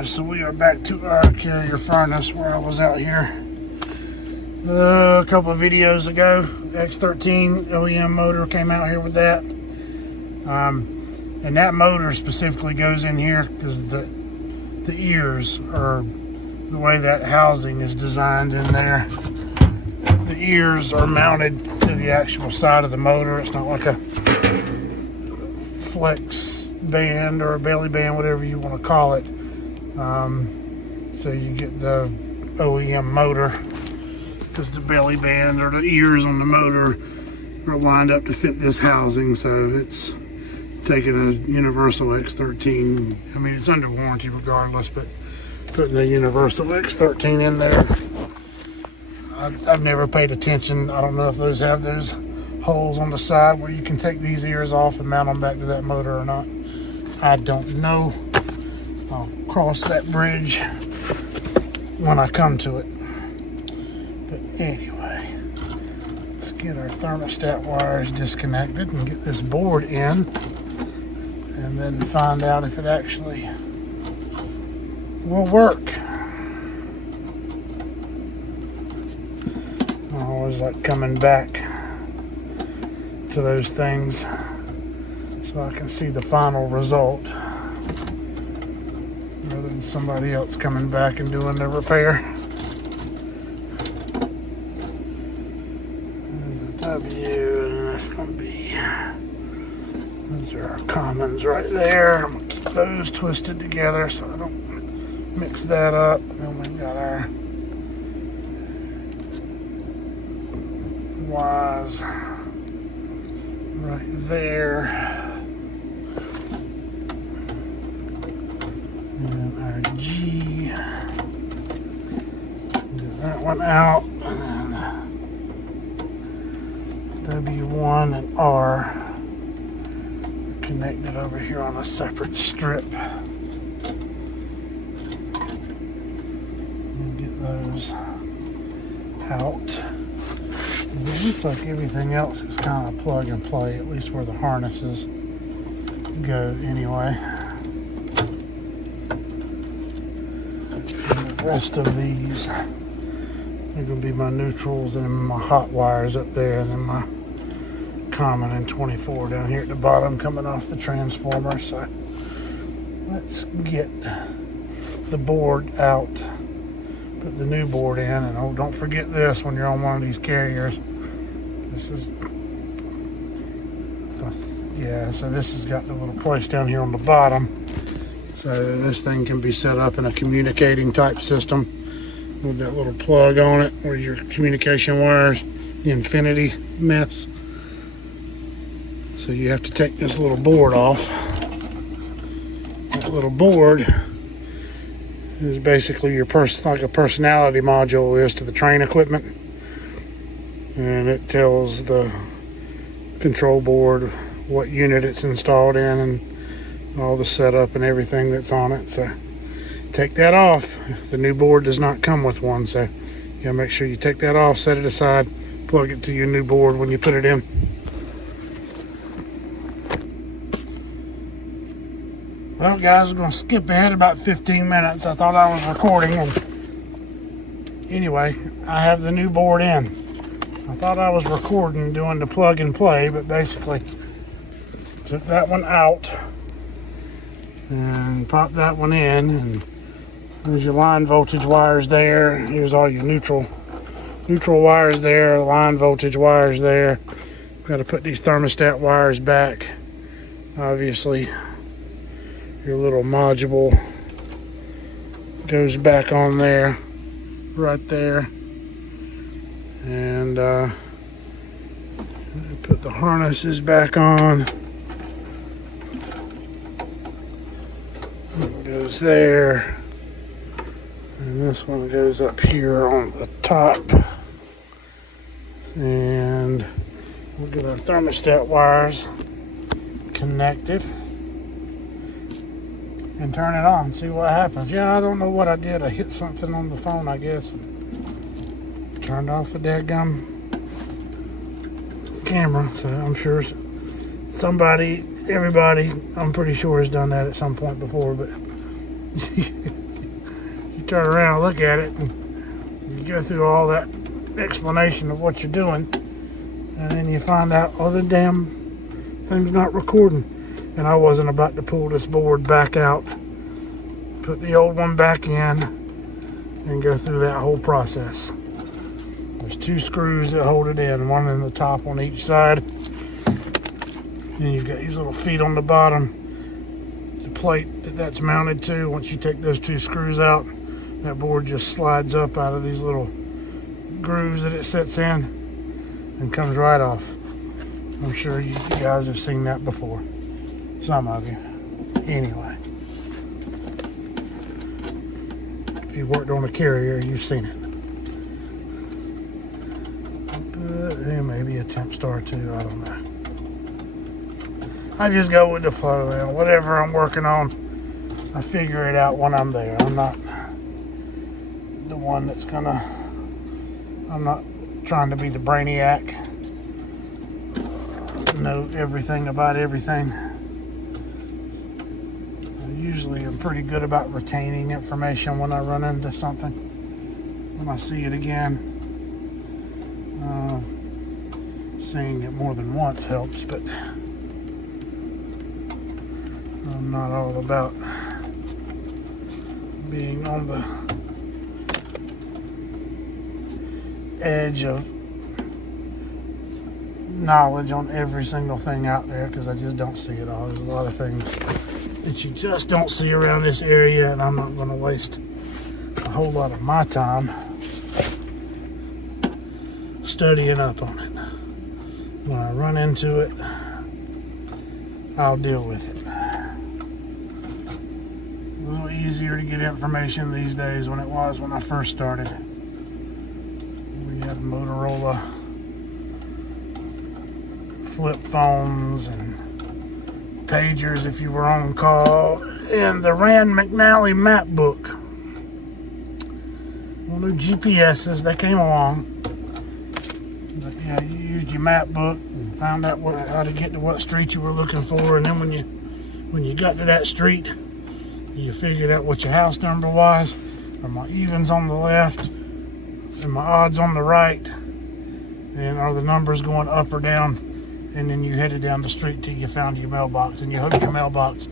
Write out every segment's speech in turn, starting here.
guys, so we are back to our carrier furnace where I was out here a couple of videos ago. X13 OEM motor came out here with that, and that motor specifically goes in here because the ears are the way that housing is designed in there. The ears are mounted to the actual side of the motor. It's not like a flex band or a belly band, whatever you want to call it. So you get the OEM motor because the belly band or the ears on the motor are lined up to fit this housing. So it's taking a universal X13. I mean, it's under warranty regardless, but putting a universal X13 in there, I've never paid attention. I don't know if those have those holes on the side where you can take these ears off and mount them back to that motor or not. I don't know. I'll cross that bridge when I come to it. But anyway, let's get our thermostat wires disconnected and get this board in, and then find out if it actually will work. I always like coming back to those things so I can see the final result rather than somebody else coming back and doing the repair. There's a W, and that's going to be, those are our commons right there. I'm going to keep those twisted together so I don't mix that up. Then we've got our Y's right there. And our G. Get that one out. And then W1 and R are connected over here on a separate strip. And get those out. It looks like everything else is kind of plug and play, at least where the harnesses go anyway. And the rest of these are going to be my neutrals and my hot wires up there, and then my common and 24 down here at the bottom coming off the transformer. So let's get the board out, put the new board in, and oh, don't forget this when you're on one of these carriers. This is, yeah, so this has got the little place down here on the bottom. So this thing can be set up in a communicating type system with that little plug on it where your communication wires, the infinity mess. So you have to take this little board off. That little board is basically your like a personality module is to the train equipment. And it tells the control board what unit it's installed in and all the setup and everything that's on it. So take that off. The new board does not come with one, so you gotta make sure you take that off, set it aside, plug it to your new board when you put it in. Well guys, we're gonna skip ahead about 15 minutes. I thought I was recording, and anyway, I have the new board in. I thought I was recording doing the plug and play, but basically took that one out and popped that one in, and there's your line voltage wires there. Here's all your neutral wires there, line voltage wires there. Got to put these thermostat wires back. Obviously, your little module goes back on there, right there. And put the harnesses back on. It goes there. And this one goes up here on the top. And we'll get our thermostat wires connected and turn it on, see what happens. Yeah, I don't know what I did. I hit something on the phone, I guess, and turned off the dadgum camera. So I'm sure everybody, I'm pretty sure has done that at some point before, but turn around and look at it, and you go through all that explanation of what you're doing, and then you find out, oh, the damn thing's not recording. And I wasn't about to pull this board back out, put the old one back in, and go through that whole process. There's 2 screws that hold it in, one in the top on each side. And you've got these little feet on the bottom. The plate that's mounted to, once you take those 2 screws out, that board just slides up out of these little grooves that it sits in and comes right off. I'm sure you guys have seen that before. Some of you. Anyway. If you worked on a carrier, you've seen it. But maybe a temp star too, I don't know. I just go with the flow, man. Whatever I'm working on, I figure it out when I'm there. I'm not the one that's I'm not trying to be the brainiac, know everything about everything. I usually am pretty good about retaining information when I run into something. When I see it again, seeing it more than once helps, but I'm not all about being on the edge of knowledge on every single thing out there, because I just don't see it all. There's a lot of things that you just don't see around this area, and I'm not going to waste a whole lot of my time studying up on it. When I run into it, I'll deal with it. A little easier to get information these days than it was when I first started. We had Motorola flip phones and pagers if you were on call, and the Rand McNally map book. Well, new GPSs, they came along. But yeah, you used your map book and found out how to get to what street you were looking for, and then when you got to that street, you figured out what your house number was. Are my evens on the left and my odds on the right, and are the numbers going up or down? And then you headed down the street till you found your mailbox, and you hoped your mailbox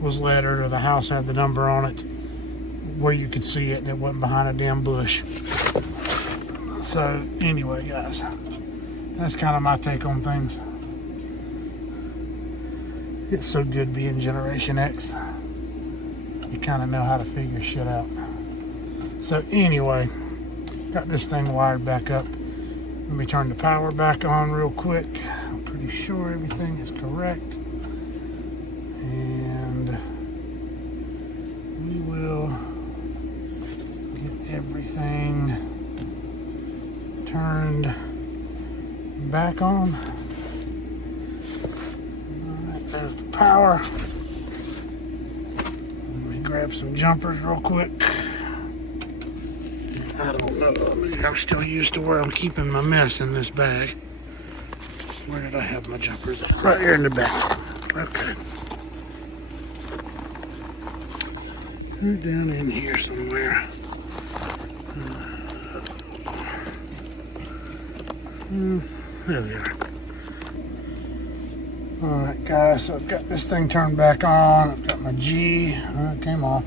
was lettered or the house had the number on it where you could see it and it wasn't behind a damn bush. So anyway, guys, that's kind of my take on things. It's so good being Generation X. You kind of know how to figure shit out. So anyway, got this thing wired back up. Let me turn the power back on real quick. I'm pretty sure everything is correct. And we will get everything turned back on. Alright, there's the power. Let me grab some jumpers real quick. I don't know. I'm still used to where I'm keeping my mess in this bag. Where did I have my jumpers? Right here in the back. Okay. They're down in here somewhere. There they are. Alright guys, so I've got this thing turned back on. I've got my G. It came off.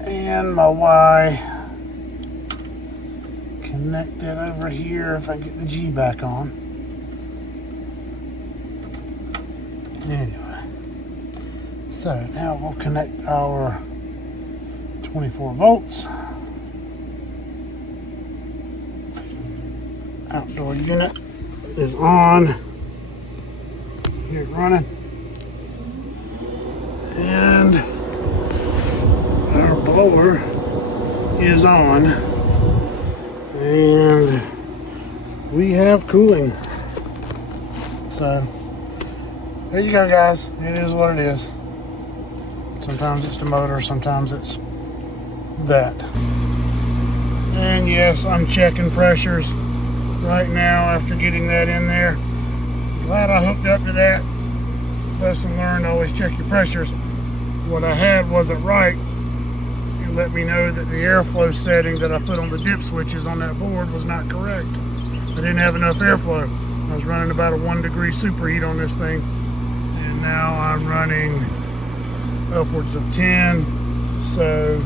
And my Y connected over here if I get the G back on. Anyway, so now we'll connect our 24 volts outdoor unit is on. Here it's running, and our blower is on, and we have cooling. So there you go, guys. It is what it is. Sometimes it's the motor, sometimes it's that. And yes, I'm checking pressures right now after getting that in there. Glad I hooked up to that. Lesson learned, always check your pressures. What I had wasn't right. It let me know that the airflow setting that I put on the dip switches on that board was not correct. I didn't have enough airflow. I was running about a 1 degree superheat on this thing, and now I'm running upwards of 10, so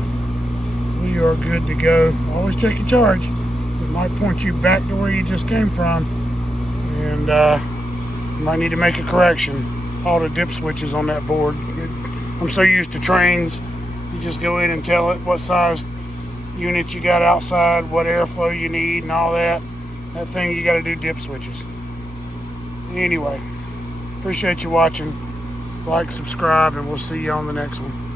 we are good to go. Always check your charge. It might point you back to where you just came from, and you might need to make a correction. All the dip switches on that board. I'm so used to trains, you just go in and tell it what size unit you got outside, what airflow you need and all that. That thing, you got to do dip switches. Anyway, appreciate you watching. Like, subscribe, and we'll see you on the next one.